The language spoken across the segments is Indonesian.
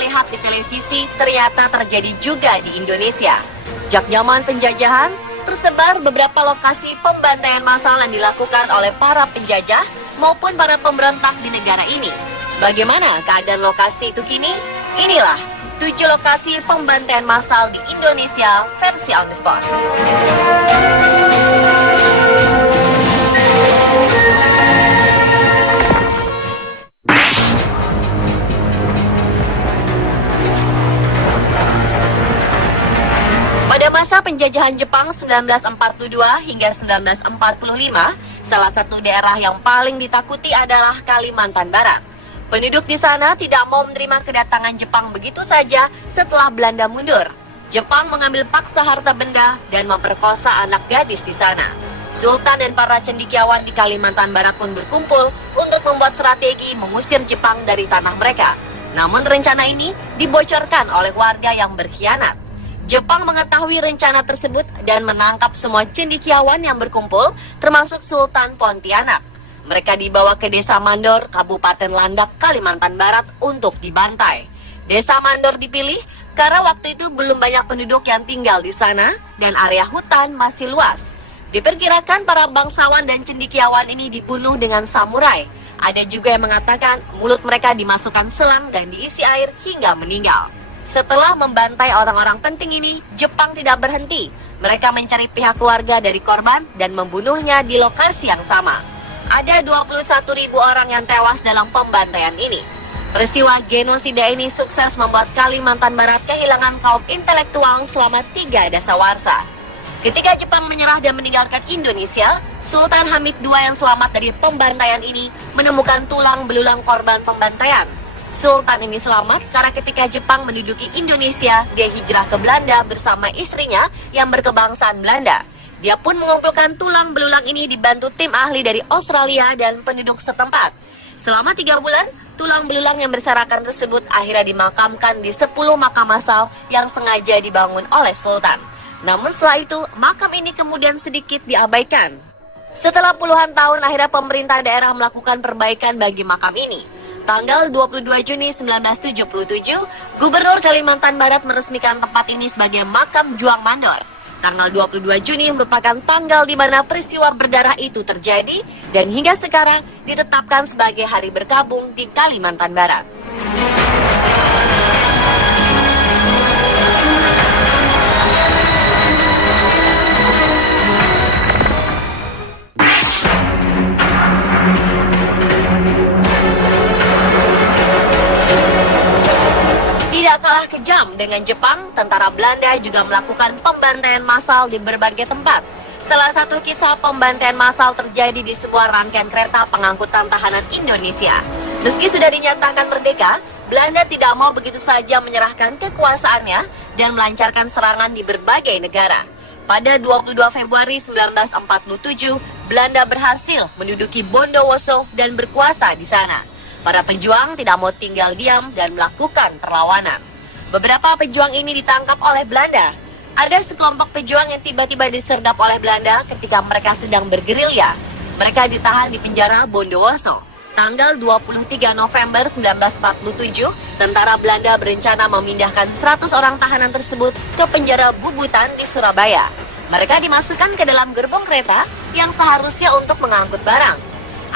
lihat di televisi ternyata terjadi juga di Indonesia. Sejak zaman penjajahan, tersebar beberapa lokasi pembantaian massal yang dilakukan oleh para penjajah maupun para pemberontak di negara ini. Bagaimana keadaan lokasi itu kini? Inilah 7 lokasi pembantaian massal di Indonesia versi on the spot. Pada masa penjajahan Jepang 1942 hingga 1945, salah satu daerah yang paling ditakuti adalah Kalimantan Barat. Penduduk di sana tidak mau menerima kedatangan Jepang begitu saja setelah Belanda mundur. Jepang mengambil paksa harta benda dan memperkosa anak gadis di sana. Sultan dan para cendekiawan di Kalimantan Barat pun berkumpul untuk membuat strategi mengusir Jepang dari tanah mereka. Namun rencana ini dibocorkan oleh warga yang berkhianat. Jepang mengetahui rencana tersebut dan menangkap semua cendekiawan yang berkumpul, termasuk Sultan Pontianak. Mereka dibawa ke Desa Mandor, Kabupaten Landak, Kalimantan Barat untuk dibantai. Desa Mandor dipilih karena waktu itu belum banyak penduduk yang tinggal di sana dan area hutan masih luas. Diperkirakan para bangsawan dan cendekiawan ini dibunuh dengan samurai. Ada juga yang mengatakan mulut mereka dimasukkan selang dan diisi air hingga meninggal. Setelah membantai orang-orang penting ini, Jepang tidak berhenti. Mereka mencari pihak keluarga dari korban dan membunuhnya di lokasi yang sama. Ada 21.000 orang yang tewas dalam pembantaian ini. Peristiwa genosida ini sukses membuat Kalimantan Barat kehilangan kaum intelektual selama 3 dasawarsa. Ketika Jepang menyerah dan meninggalkan Indonesia, Sultan Hamid II yang selamat dari pembantaian ini menemukan tulang belulang korban pembantaian. Sultan ini selamat karena ketika Jepang menduduki Indonesia, dia hijrah ke Belanda bersama istrinya yang berkebangsaan Belanda. Dia pun mengumpulkan tulang belulang ini dibantu tim ahli dari Australia dan penduduk setempat. Selama 3 bulan, tulang belulang yang berserakan tersebut akhirnya dimakamkan di 10 makam massal yang sengaja dibangun oleh Sultan. Namun setelah itu, makam ini kemudian sedikit diabaikan. Setelah puluhan tahun, akhirnya pemerintah daerah melakukan perbaikan bagi makam ini. Tanggal 22 Juni 1977, Gubernur Kalimantan Barat meresmikan tempat ini sebagai makam Juang Mandor. Tanggal 22 Juni merupakan tanggal di mana peristiwa berdarah itu terjadi dan hingga sekarang ditetapkan sebagai hari berkabung di Kalimantan Barat. Tidak kalah kejam dengan Jepang, tentara Belanda juga melakukan pembantaian massal di berbagai tempat. Salah satu kisah pembantaian massal terjadi di sebuah rangkaian kereta pengangkutan tahanan Indonesia. Meski sudah dinyatakan merdeka, Belanda tidak mau begitu saja menyerahkan kekuasaannya dan melancarkan serangan di berbagai negara. Pada 22 Februari 1947, Belanda berhasil menduduki Bondowoso dan berkuasa di sana. Para pejuang tidak mau tinggal diam dan melakukan perlawanan. Beberapa pejuang ini ditangkap oleh Belanda. Ada sekelompok pejuang yang tiba-tiba disergap oleh Belanda ketika mereka sedang bergerilya. Mereka ditahan di penjara Bondowoso. Tanggal 23 November 1947, tentara Belanda berencana memindahkan 100 orang tahanan tersebut ke penjara Bubutan di Surabaya. Mereka dimasukkan ke dalam gerbong kereta yang seharusnya untuk mengangkut barang.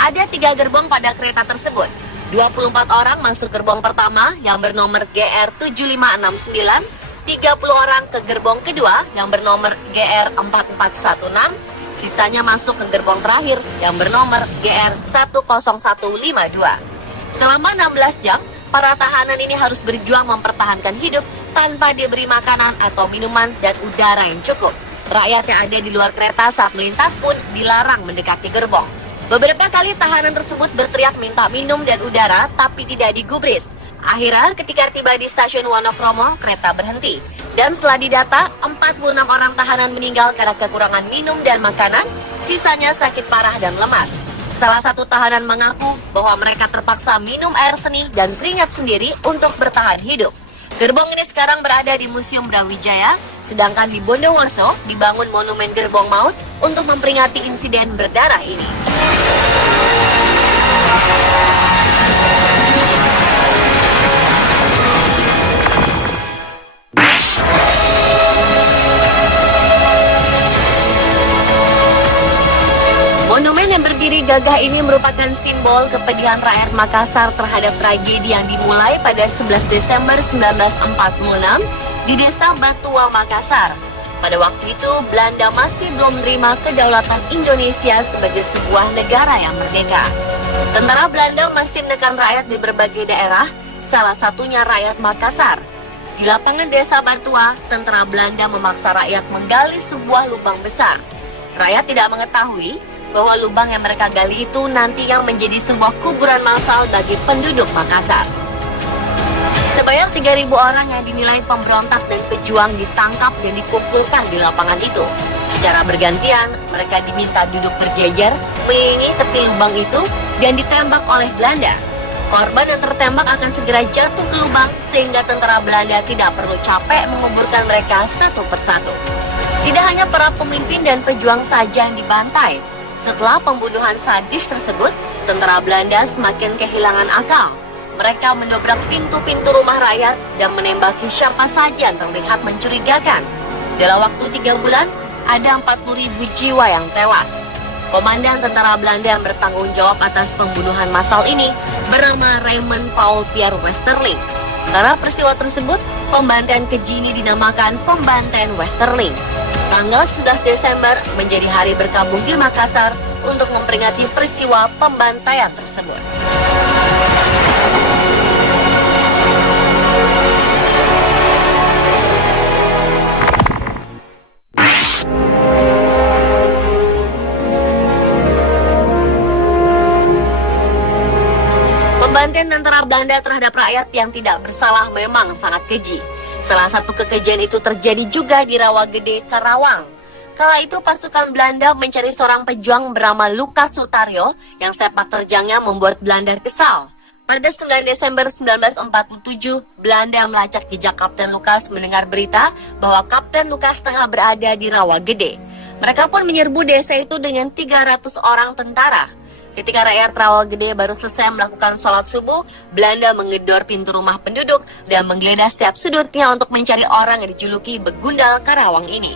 Ada 3 gerbong pada kereta tersebut. 24 orang masuk gerbong pertama yang bernomor GR7569, 30 orang ke gerbong kedua yang bernomor GR4416, sisanya masuk ke gerbong terakhir yang bernomor GR10152. Selama 16 jam, para tahanan ini harus berjuang mempertahankan hidup tanpa diberi makanan atau minuman dan udara yang cukup. Rakyat yang ada di luar kereta saat melintas pun dilarang mendekati gerbong. Beberapa kali tahanan tersebut berteriak minta minum dan udara, tapi tidak digubris. Akhirnya, ketika tiba di stasiun Wonokromo, kereta berhenti. Dan setelah didata, 46 orang tahanan meninggal karena kekurangan minum dan makanan, sisanya sakit parah dan lemas. Salah satu tahanan mengaku bahwa mereka terpaksa minum air seni dan keringat sendiri untuk bertahan hidup. Gerbong ini sekarang berada di Museum Brawijaya, sedangkan di Bondowoso dibangun monumen gerbong maut untuk memperingati insiden berdarah ini. gagah ini merupakan simbol kepedihan rakyat Makassar terhadap tragedi yang dimulai pada 11 Desember 1946 di Desa Batua, Makassar. Pada waktu itu, Belanda masih belum menerima kedaulatan Indonesia sebagai sebuah negara yang merdeka. Tentara Belanda masih menekan rakyat di berbagai daerah, salah satunya rakyat Makassar. Di lapangan Desa Batua, tentara Belanda memaksa rakyat menggali sebuah lubang besar. Rakyat tidak mengetahui bahwa lubang yang mereka gali itu nantinya menjadi sebuah kuburan massal bagi penduduk Makassar. Sebanyak 3.000 orang yang dinilai pemberontak dan pejuang ditangkap dan dikumpulkan di lapangan itu. Secara bergantian, mereka diminta duduk berjejer, mengelilingi tepi lubang itu, dan ditembak oleh Belanda. Korban yang tertembak akan segera jatuh ke lubang, sehingga tentara Belanda tidak perlu capek menguburkan mereka satu persatu. Tidak hanya para pemimpin dan pejuang saja yang dibantai. Setelah pembunuhan sadis tersebut, tentara Belanda semakin kehilangan akal. Mereka mendobrak pintu-pintu rumah rakyat dan menembaki siapa saja yang terlihat mencurigakan. Dalam waktu 3 bulan, ada 40.000 jiwa yang tewas. Komandan tentara Belanda yang bertanggung jawab atas pembunuhan massal ini bernama Raymond Paul Pierre Westerling. Karena peristiwa tersebut, pembantaian keji ini dinamakan pembantaian Westerling. Tanggal 11 Desember menjadi hari berkabung di Makassar untuk memperingati peristiwa pembantaian tersebut. Pembantaian tentara Belanda terhadap rakyat yang tidak bersalah memang sangat keji. Salah satu kekejian itu terjadi juga di Rawagede, Karawang. Kala itu pasukan Belanda mencari seorang pejuang bernama Lukas Sutaryo yang sepak terjangnya membuat Belanda kesal. Pada 9 Desember 1947, Belanda melacak jejak Kapten Lukas mendengar berita bahwa Kapten Lukas tengah berada di Rawagede. Mereka pun menyerbu desa itu dengan 300 orang tentara. Ketika rakyat Rawagede baru selesai melakukan sholat subuh, Belanda menggedor pintu rumah penduduk dan menggeledah setiap sudutnya untuk mencari orang yang dijuluki Begundal Karawang ini.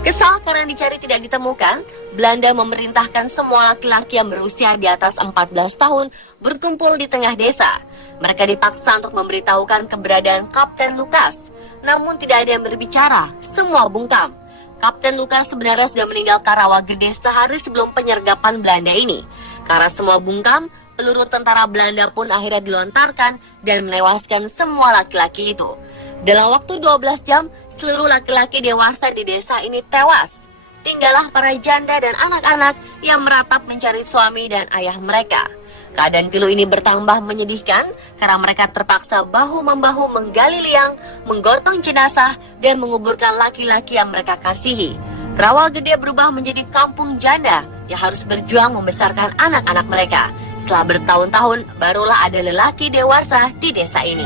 Kesal karena dicari tidak ditemukan, Belanda memerintahkan semua laki-laki yang berusia di atas 14 tahun berkumpul di tengah desa. Mereka dipaksa untuk memberitahukan keberadaan Kapten Lukas. Namun tidak ada yang berbicara, semua bungkam. Kapten Lukas sebenarnya sudah meninggal Rawagede sehari sebelum penyergapan Belanda ini. Karena semua bungkam, peluru tentara Belanda pun akhirnya dilontarkan dan menewaskan semua laki-laki itu. Dalam waktu 12 jam, seluruh laki-laki dewasa di desa ini tewas. Tinggallah para janda dan anak-anak yang meratap mencari suami dan ayah mereka. Keadaan pilu ini bertambah menyedihkan karena mereka terpaksa bahu-membahu menggali liang, menggotong jenazah, dan menguburkan laki-laki yang mereka kasihi. Rawagede berubah menjadi kampung janda yang harus berjuang membesarkan anak-anak mereka. Setelah bertahun-tahun, barulah ada lelaki dewasa di desa ini.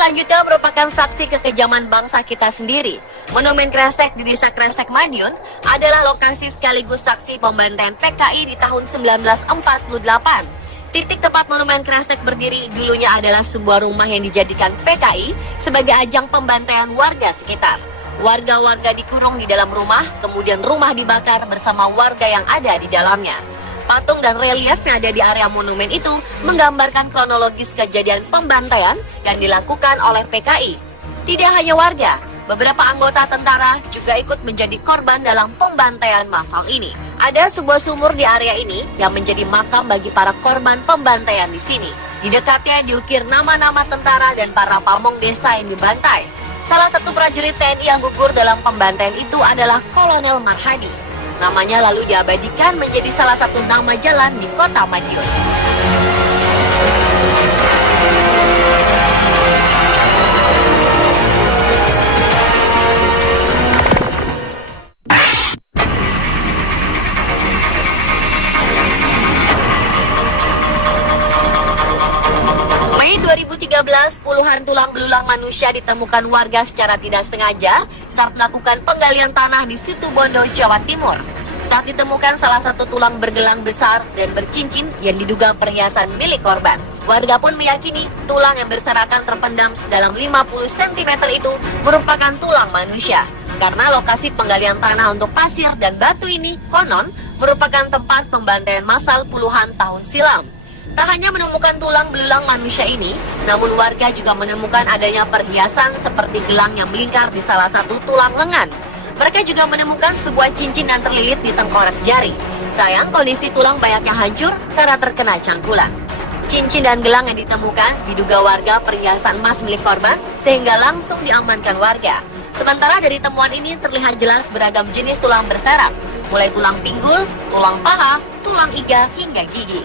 Selanjutnya merupakan saksi kekejaman bangsa kita sendiri. Monumen Kresek di Desa Kresek, Madiun adalah lokasi sekaligus saksi pembantaian PKI di tahun 1948. Titik tempat Monumen Kresek berdiri dulunya adalah sebuah rumah yang dijadikan PKI sebagai ajang pembantaian warga sekitar. Warga-warga dikurung di dalam rumah, kemudian rumah dibakar bersama warga yang ada di dalamnya. Patung dan relief yang ada di area monumen itu menggambarkan kronologis kejadian pembantaian yang dilakukan oleh PKI. Tidak hanya warga, beberapa anggota tentara juga ikut menjadi korban dalam pembantaian massal ini. Ada sebuah sumur di area ini yang menjadi makam bagi para korban pembantaian di sini. Di dekatnya diukir nama-nama tentara dan para pamong desa yang dibantai. Salah satu prajurit TNI yang gugur dalam pembantaian itu adalah Kolonel Marhadi. Namanya lalu diabadikan menjadi salah satu nama jalan di kota Madiun. Mei 2013, puluhan tulang belulang manusia ditemukan warga secara tidak sengaja saat melakukan penggalian tanah di Situbondo, Jawa Timur. Saat ditemukan salah satu tulang bergelang besar dan bercincin yang diduga perhiasan milik korban. Warga pun meyakini tulang yang berserakan terpendam sedalam 50 cm itu merupakan tulang manusia. Karena lokasi penggalian tanah untuk pasir dan batu ini konon merupakan tempat pembantaian massal puluhan tahun silam. Tak hanya menemukan tulang belulang manusia ini, namun warga juga menemukan adanya perhiasan seperti gelang yang melingkar di salah satu tulang lengan. Mereka juga menemukan sebuah cincin yang terlilit di tengkorak jari. Sayang, kondisi tulang banyaknya hancur karena terkena cangkulan. Cincin dan gelang yang ditemukan diduga warga perhiasan emas milik korban sehingga langsung diamankan warga. Sementara dari temuan ini terlihat jelas beragam jenis tulang berserap, mulai tulang pinggul, tulang paha, tulang iga, hingga gigi.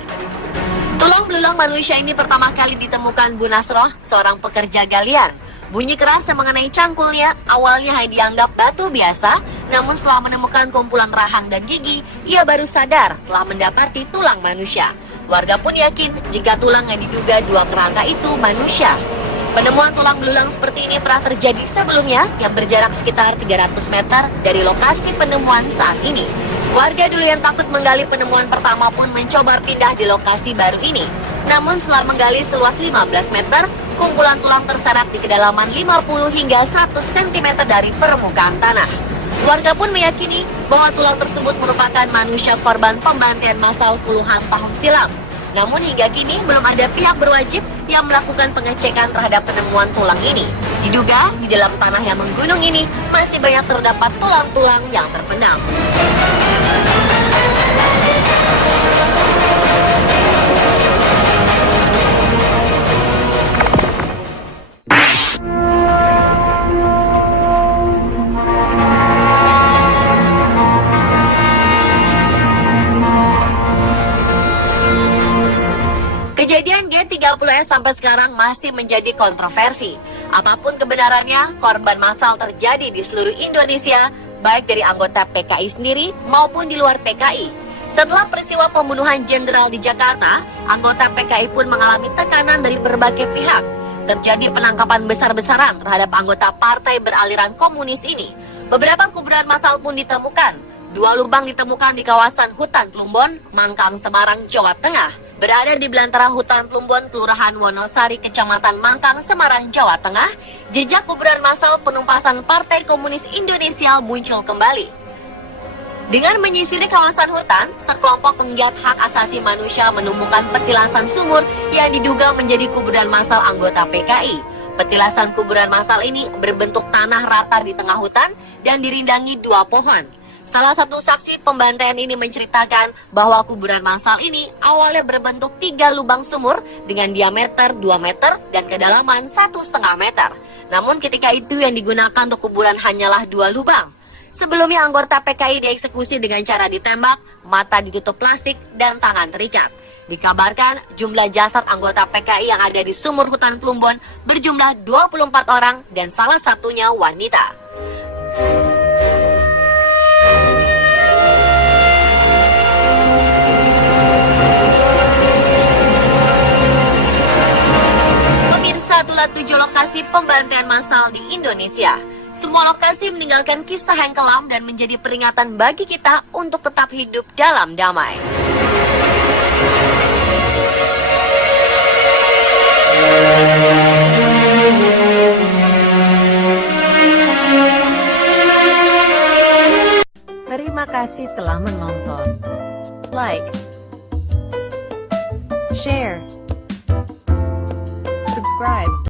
Tulang belulang manusia ini pertama kali ditemukan Bu Nasroh, seorang pekerja galian. Bunyi keras yang mengenai cangkulnya awalnya hanya dianggap batu biasa, namun setelah menemukan kumpulan rahang dan gigi, ia baru sadar telah mendapati tulang manusia. Warga pun yakin jika tulang yang diduga dua kerangka itu manusia. Penemuan tulang belulang seperti ini pernah terjadi sebelumnya yang berjarak sekitar 300 meter dari lokasi penemuan saat ini. Warga dulu yang takut menggali penemuan pertama pun mencoba pindah di lokasi baru ini. Namun setelah menggali seluas 15 meter, kumpulan tulang terseret di kedalaman 50 hingga 1 cm dari permukaan tanah. Warga pun meyakini bahwa tulang tersebut merupakan manusia korban pembantaian massal puluhan tahun silam. Namun hingga kini belum ada pihak berwajib yang melakukan pengecekan terhadap penemuan tulang ini. Diduga di dalam tanah yang menggunung ini masih banyak terdapat tulang-tulang yang terpendam. Kejadian G30S sampai sekarang masih menjadi kontroversi. Apapun kebenarannya, korban massal terjadi di seluruh Indonesia, baik dari anggota PKI sendiri maupun di luar PKI. Setelah peristiwa pembunuhan jenderal di Jakarta, anggota PKI pun mengalami tekanan dari berbagai pihak. Terjadi penangkapan besar-besaran terhadap anggota partai beraliran komunis ini. Beberapa kuburan massal pun ditemukan. 2 lubang ditemukan di kawasan hutan Plumbon, Mangkang, Semarang, Jawa Tengah. Berada di belantara hutan Plumbon, Kelurahan Wonosari, Kecamatan Mangkang, Semarang, Jawa Tengah, jejak kuburan massal penumpasan Partai Komunis Indonesia muncul kembali. Dengan menyisiri kawasan hutan, sekelompok penggiat hak asasi manusia menemukan petilasan sumur yang diduga menjadi kuburan massal anggota PKI. Petilasan kuburan massal ini berbentuk tanah rata di tengah hutan dan dirindangi 2 pohon. Salah satu saksi pembantaian ini menceritakan bahwa kuburan massal ini awalnya berbentuk 3 lubang sumur dengan diameter 2 meter dan kedalaman 1,5 meter. Namun ketika itu yang digunakan untuk kuburan hanyalah 2 lubang. Sebelumnya anggota PKI dieksekusi dengan cara ditembak, mata ditutup plastik, dan tangan terikat. Dikabarkan jumlah jasad anggota PKI yang ada di sumur hutan Plumbon berjumlah 24 orang dan salah satunya wanita. Itulah 7 lokasi pembantaian massal di Indonesia. Semua lokasi meninggalkan kisah yang kelam dan menjadi peringatan bagi kita untuk tetap hidup dalam damai. Terima kasih telah menonton. Like, share, subscribe.